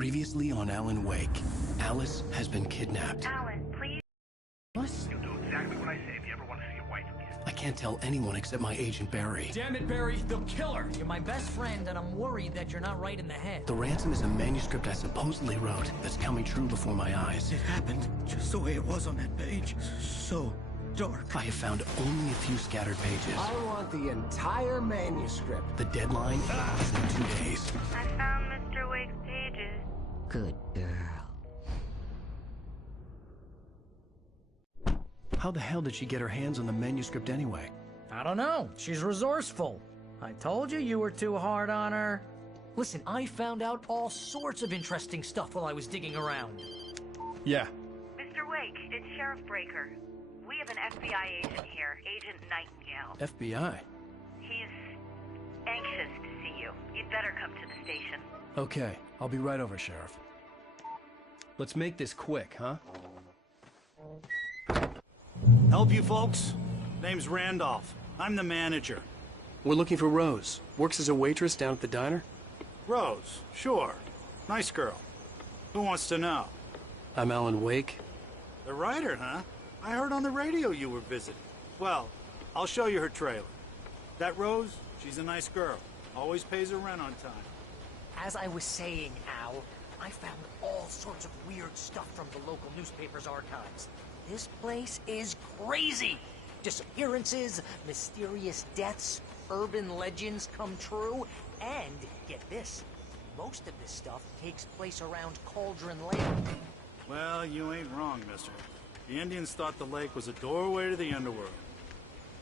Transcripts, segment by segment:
Previously on AlanWake, Alice has been kidnapped. Alan, please. What? You'll do exactly what I say if you ever want to see your wife again. I can't tell anyone except my agent Barry. Damn it, Barry, they'll kill her! You're my best friend, and I'm worried that you're not right in the head. The ransom is a manuscript I supposedly wrote that's coming true before my eyes. It happened just the way it was on that page. So dark. I have found only a few scattered pages. I want the entire manuscript. The deadline is in 2 days. I found Mr. Wake's pages. Good girl. How the hell did she get her hands on the manuscript anyway? I don't know. She's resourceful. I told you you were too hard on her. Listen, I found out all sorts of interesting stuff while I was digging around. Yeah. Mr. Wake, it's Sheriff Breaker. We have an FBI agent here, Agent Nightingale. FBI? He's anxious to see you. You'd better come to the station. Okay, I'll be right over, Sheriff. Let's make this quick, huh? Help you folks? Name's Randolph. I'm the manager. We're looking for Rose. Works as a waitress down at the diner? Rose, sure. Nice girl. Who wants to know? I'm Alan Wake. The writer, huh? I heard on the radio you were visiting. Well, I'll show you her trailer. That Rose, she's a nice girl. Always pays her rent on time. As I was saying, Al, I found all sorts of weird stuff from the local newspaper's archives. This place is crazy! Disappearances, mysterious deaths, urban legends come true, and, get this, most of this stuff takes place around Cauldron Lake. Well, you ain't wrong, mister. The Indians thought the lake was a doorway to the underworld.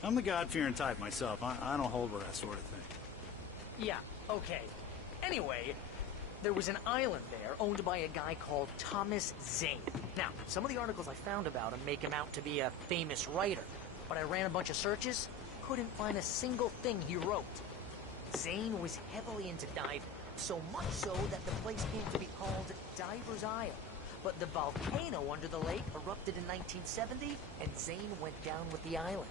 I'm the God-fearing type myself. I don't hold with that sort of thing. Yeah, okay. Anyway, there was an island there owned by a guy called Thomas Zane. Now, some of the articles I found about him make him out to be a famous writer, but I ran a bunch of searches, couldn't find a single thing he wrote. Zane was heavily into diving, so much so that the place came to be called Diver's Isle. But the volcano under the lake erupted in 1970, and Zane went down with the island.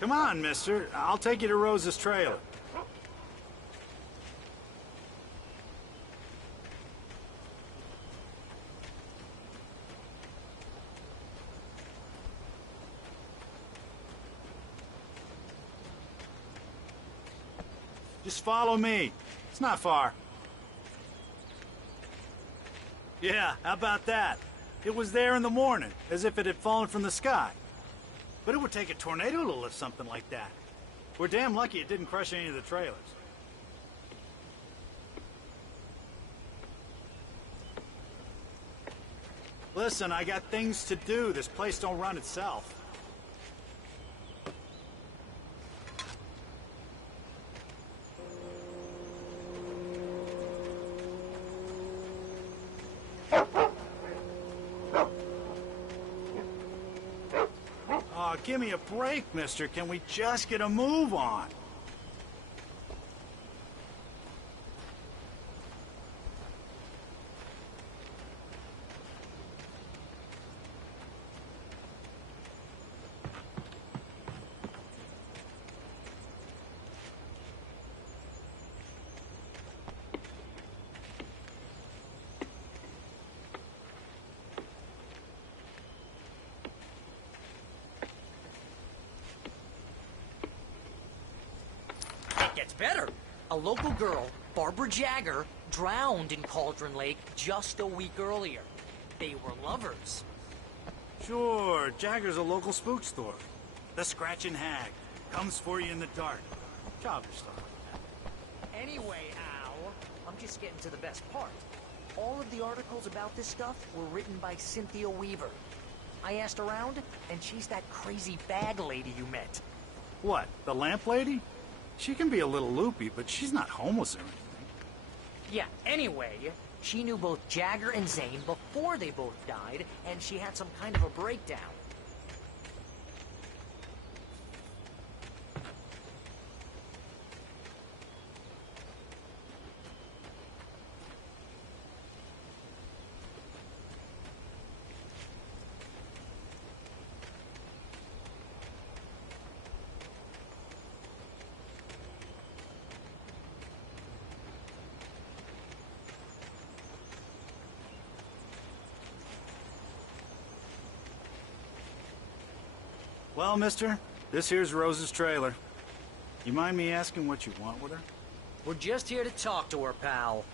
Come on, mister. I'll take you to Rose's trailer. Just follow me. It's not far. Yeah, how about that? It was there in the morning, as if it had fallen from the sky. But it would take a tornado to lift something like that. We're damn lucky it didn't crush any of the trailers. Listen, I got things to do. This place don't run itself. Give me a break, mister. Can we just get a move on? Gets better. A local girl, Barbara Jagger, drowned in Cauldron Lake just a week earlier. They were lovers. Sure, Jagger's a local spook store. The Scratching Hag. Comes for you in the dark. Childish stuff. Anyway, Al, I'm just getting to the best part. all of the articles about this stuff were written by Cynthia Weaver. I asked around, and she's that crazy bag lady you met. What, the lamp lady? She can be a little loopy, but she's not homeless or anything. Yeah, anyway, she knew both Jagger and Zane before they both died, and she had some kind of a breakdown. Well, mister, this here's Rose's trailer. You mind me asking what you want with her? We're just here to talk to her, pal.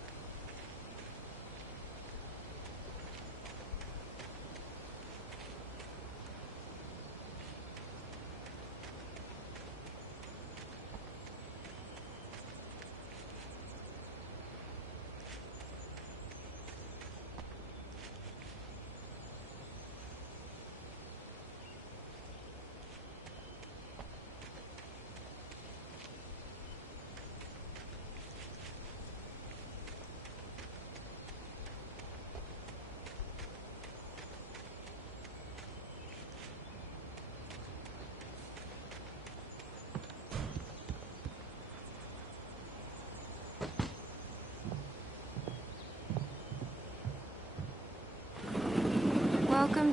Welcome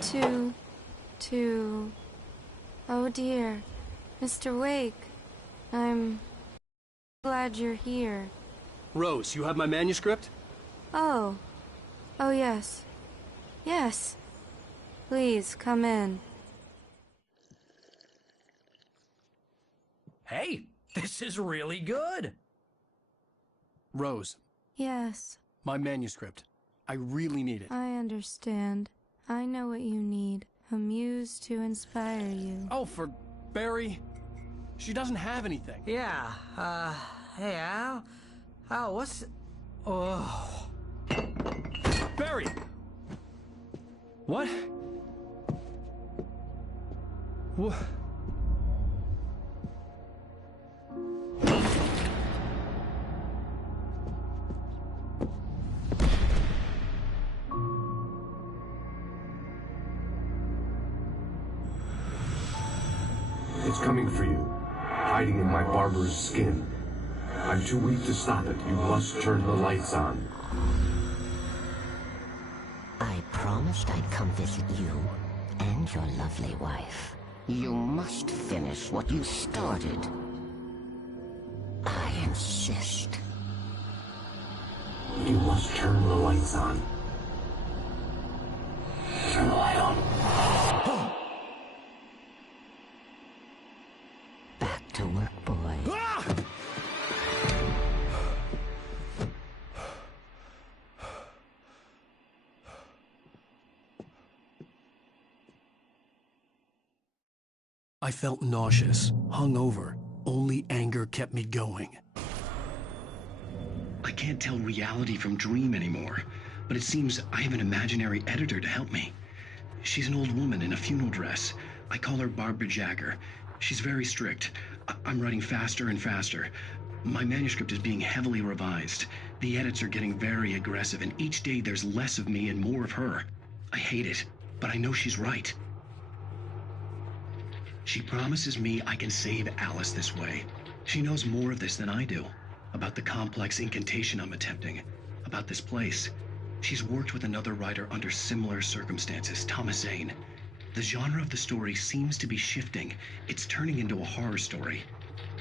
oh dear, Mr. Wake. I'm glad you're here. Rose, you have my manuscript? Oh yes. Yes. Please, come in. Hey, this is really good. Rose, Yes, my manuscript. I really need it. I understand. I know what you need. A muse to inspire you. Oh, for Barry? She doesn't have anything. Yeah, hey, Al, what's... Oh... Barry! What? What? It's coming for you, hiding in my barber's skin. I'm too weak to stop it. You must turn the lights on. I promised I'd come visit you and your lovely wife. You must finish what you started. I insist. You must turn the lights on. Turn the light on. Back to work, boy. I felt nauseous, hungover. Only anger kept me going. I can't tell reality from dream anymore, but it seems I have an imaginary editor to help me. She's an old woman in a funeral dress. I call her Barbara Jagger. She's very strict. I'm writing faster and faster. My manuscript is being heavily revised. The edits are getting very aggressive, and each day there's less of me and more of her. I hate it, but I know she's right. She promises me I can save Alice this way. She knows more of this than I do. About the complex incantation I'm attempting. About this place. She's worked with another writer under similar circumstances, Thomas Zane. The genre of the story seems to be shifting. It's turning into a horror story.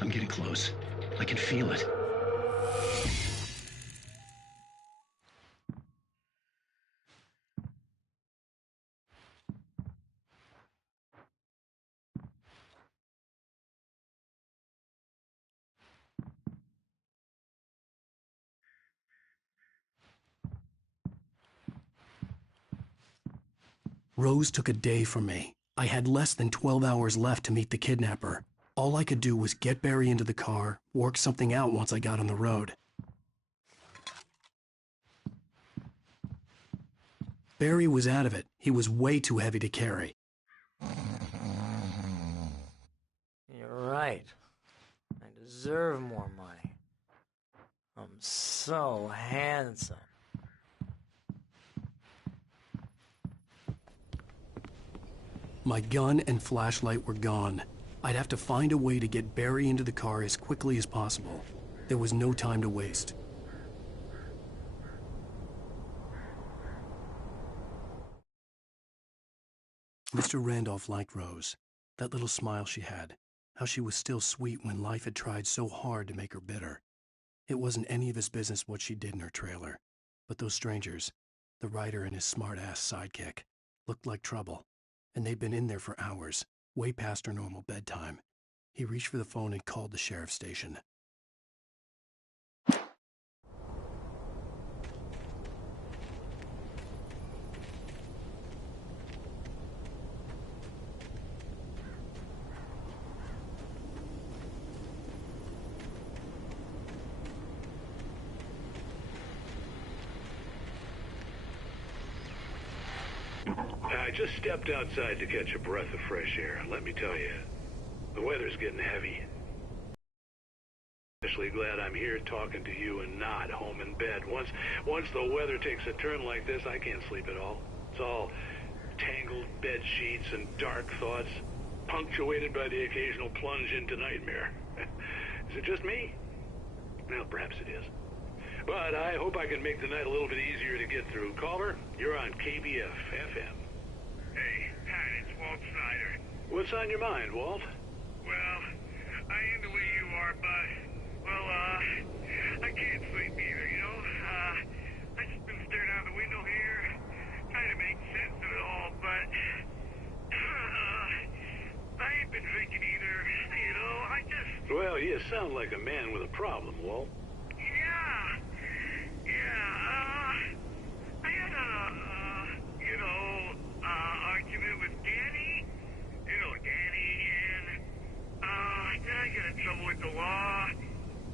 I'm getting close. I can feel it. Rose took a day from me. I had less than 12 hours left to meet the kidnapper. All I could do was get Barry into the car, work something out once I got on the road. Barry was out of it. He was way too heavy to carry. You're right. I deserve more money. I'm so handsome. My gun and flashlight were gone. I'd have to find a way to get Barry into the car as quickly as possible. There was no time to waste. Mr. Randolph liked Rose. That little smile she had. How she was still sweet when life had tried so hard to make her bitter. It wasn't any of his business what she did in her trailer. But those strangers, the writer and his smart-ass sidekick, looked like trouble. And they'd been in there for hours, way past her normal bedtime. He reached for the phone and called the sheriff's station. I just stepped outside to catch a breath of fresh air. Let me tell you, the weather's getting heavy. Especially glad I'm here talking to you and not home in bed. Once the weather takes a turn like this, I can't sleep at all. It's all tangled bed sheets and dark thoughts, punctuated by the occasional plunge into nightmare. Is it just me? Well, perhaps it is. But I hope I can make the night a little bit easier to get through. Caller, you're on KBF FM. Hey, Pat, it's Walt Snyder. What's on your mind, Walt? Well, I am the way you are, but, well, I can't sleep either, you know? I just been staring out the window here, trying to make sense of it all, but, I ain't been drinking either, you know? Well, you sound like a man with a problem, Walt. I had argument with Danny. You know Danny, and, then I got in trouble with the law,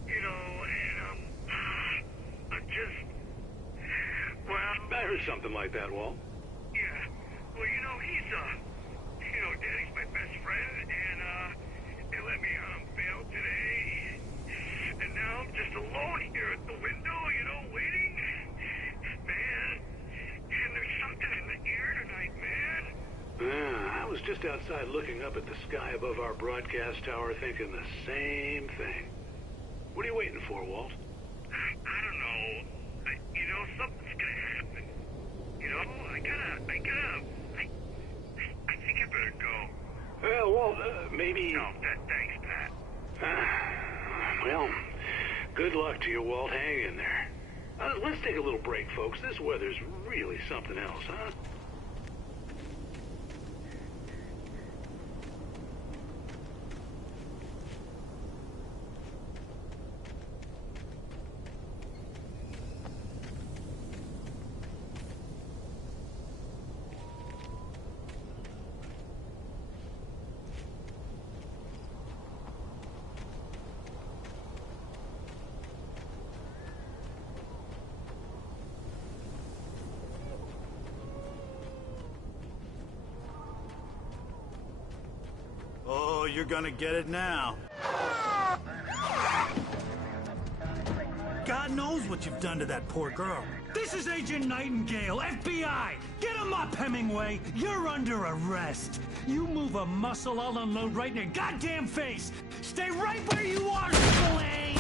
you know, and, I'm just, well... I heard something like that, Walt. Yeah, well, you know, Danny's my best friend, and, they let me out on bail today, and now I'm just alone here at the window, you know, waiting. Man, and there's something in the air tonight, man. I was just outside looking up at the sky above our broadcast tower thinking the same thing. What are you waiting for, Walt? I don't know. You know, something's gonna happen. You know, I think I better go. Well, Walt, maybe... No, thanks, Pat. Well, good luck to you, Walt. Hang in there. Let's take a little break, folks. This weather's really something else, huh? Oh, you're gonna get it now. God knows what you've done to that poor girl. This is Agent Nightingale, FBI! Get him up, Hemingway! You're under arrest! You move a muscle, I'll unload right in your goddamn face! Stay right where you are, Spillane!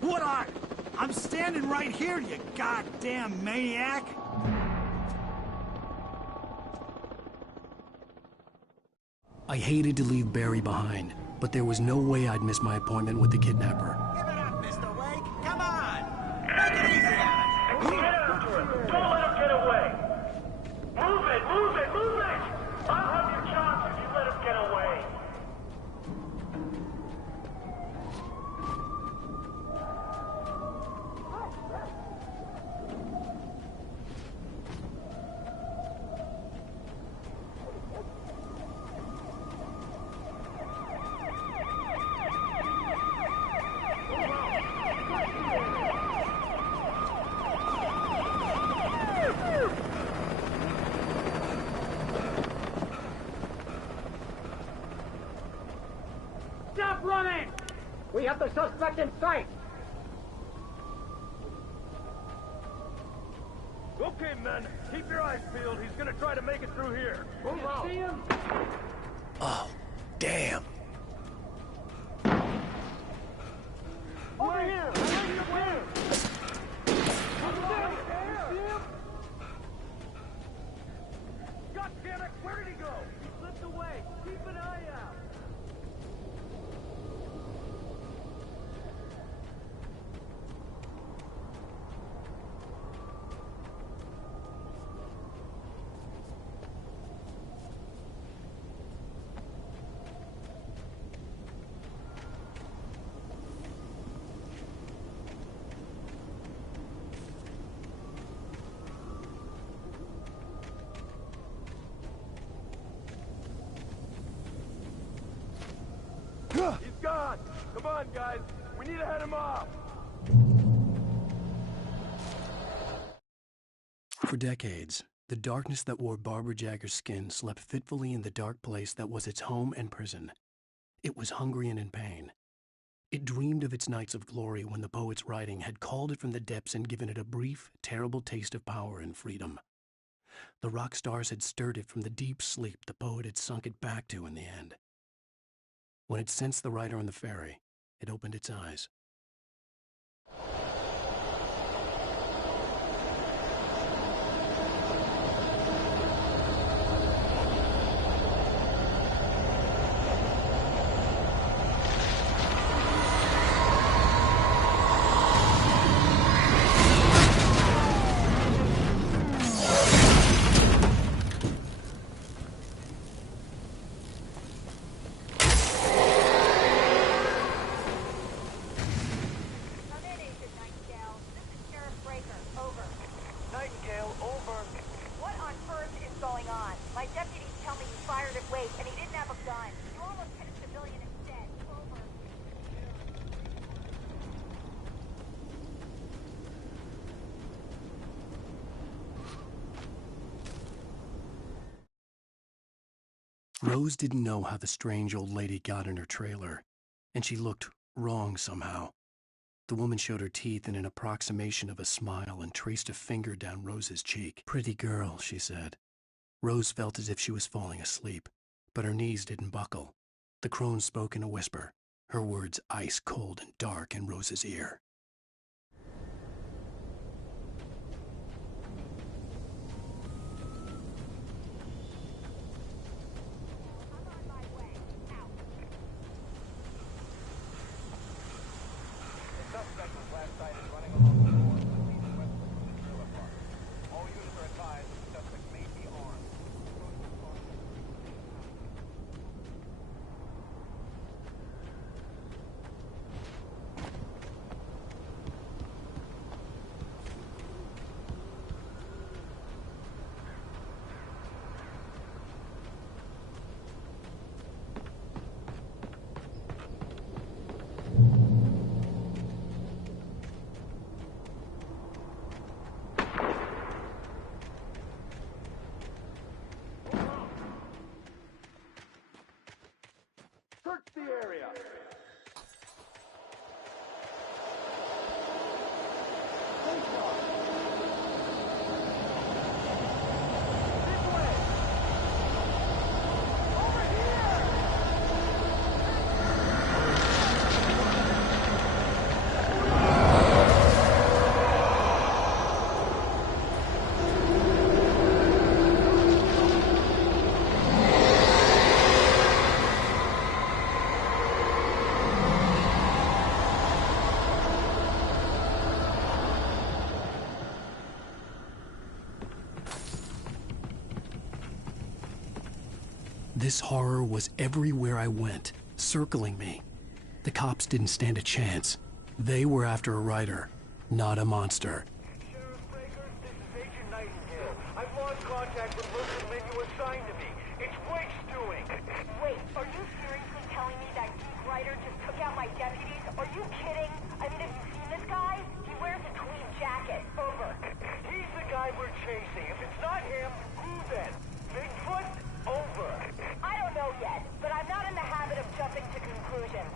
What are you? I'm standing right here, you goddamn maniac! I hated to leave Barry behind, but there was no way I'd miss my appointment with the kidnapper. Give it up, Mr. Wake. Come on. Take it easy on us. Get after him. Don't let him get away. Move it. I'll have your chance if you let him get away. running! We have the suspect in sight! Okay, men, keep your eyes peeled. He's gonna try to make it through here. Move out! See him? Oh, damn. Over here! Where? God damn it! Where did he go? He slipped away. Keep an eye out. He's gone! Come on, guys! We need to head him off! For decades, the darkness that wore Barbara Jagger's skin slept fitfully in the dark place that was its home and prison. It was hungry and in pain. It dreamed of its nights of glory when the poet's writing had called it from the depths and given it a brief, terrible taste of power and freedom. The rock stars had stirred it from the deep sleep the poet had sunk it back to in the end. When it sensed the rider on the ferry, it opened its eyes. Rose didn't know how the strange old lady got in her trailer, and she looked wrong somehow. The woman showed her teeth in an approximation of a smile and traced a finger down Rose's cheek. "Pretty girl," she said. Rose felt as if she was falling asleep, but her knees didn't buckle. The crone spoke in a whisper, her words ice cold and dark in Rose's ear. Search the area! This horror was everywhere I went, circling me. The cops didn't stand a chance. They were after a writer, not a monster. Sheriff Breaker, this is Agent Nightingale. I've lost contact with most of the men you assigned to me. It's Wake's doing. Wait, are you seriously telling me that geek writer just took out my deputies? Are you kidding? I mean, have you seen this guy? He wears a tweed jacket. Over. He's the guy we're chasing. If it's not him, who then? Bigfoot? Over. I don't know yet, but I'm not in the habit of jumping to conclusions.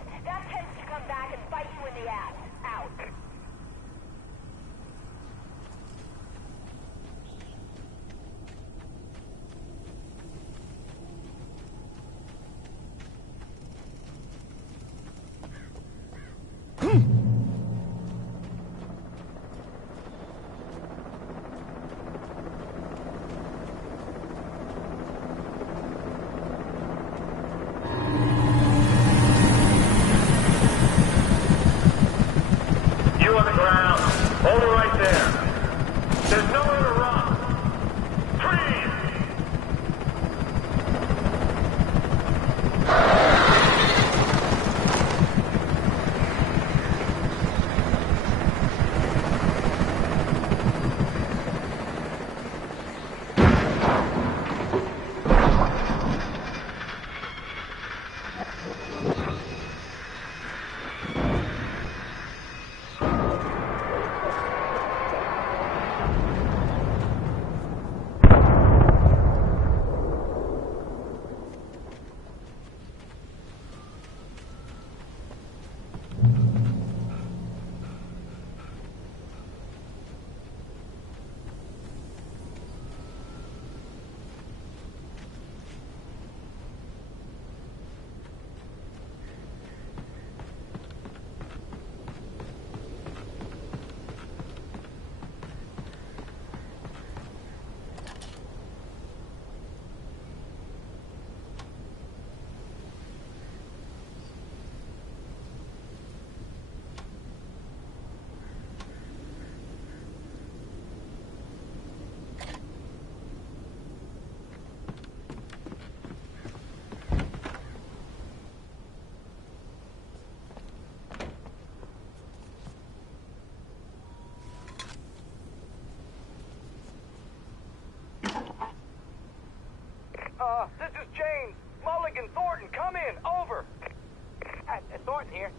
North here.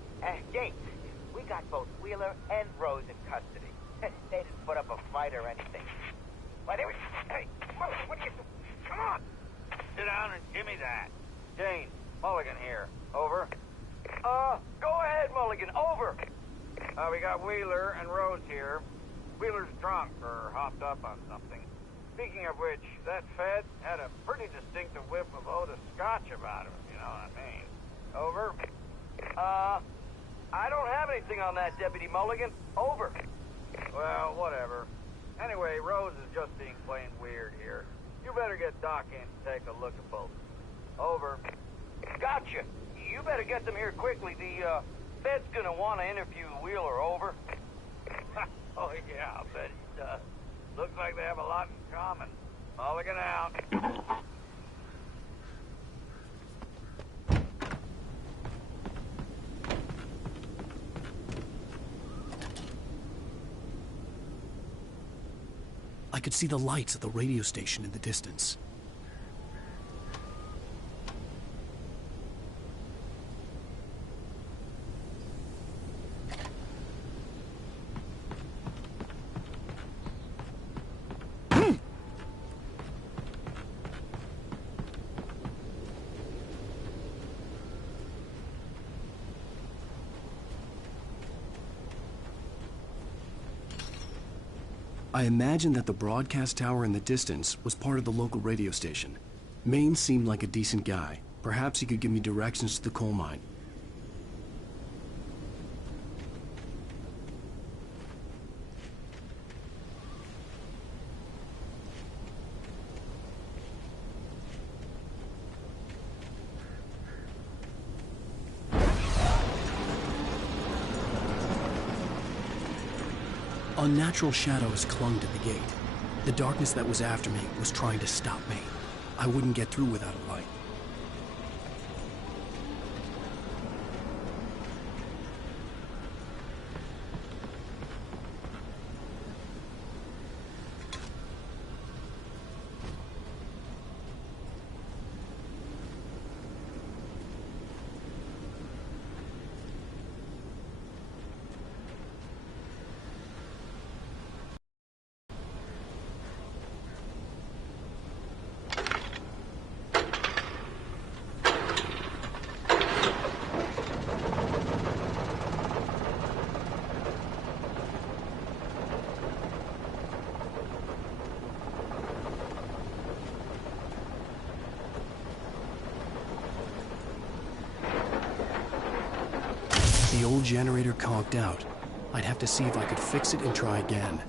Gates, we got both Wheeler and Rose in custody. They didn't put up a fight or anything. Why, they were... Hey, Mulligan, what are you doing? Come on! Sit down and give me that. Jane, Mulligan here. Over. Go ahead, Mulligan. Over. We got Wheeler and Rose here. Wheeler's drunk or hopped up on something. Speaking of which, that Fed had a pretty distinctive whiff of Otis Scotch about him, if you know what I mean. Over. I don't have anything on that, Deputy Mulligan. Over. Well, whatever. Anyway, Rose is just being plain weird here. You better get Doc in to take a look at both. Over. Gotcha. You better get them here quickly. The, Fed's gonna want to interview Wheeler. Over. Oh, yeah, I'll bet he does. Looks like they have a lot in common. Mulligan out. I could see the lights of the radio station in the distance. I imagined that the broadcast tower in the distance was part of the local radio station. Maine seemed like a decent guy. Perhaps he could give me directions to the coal mine. Unnatural shadows clung to the gate. The darkness that was after me was trying to stop me. I wouldn't get through without a light. The old generator conked out. I'd have to see if I could fix it and try again.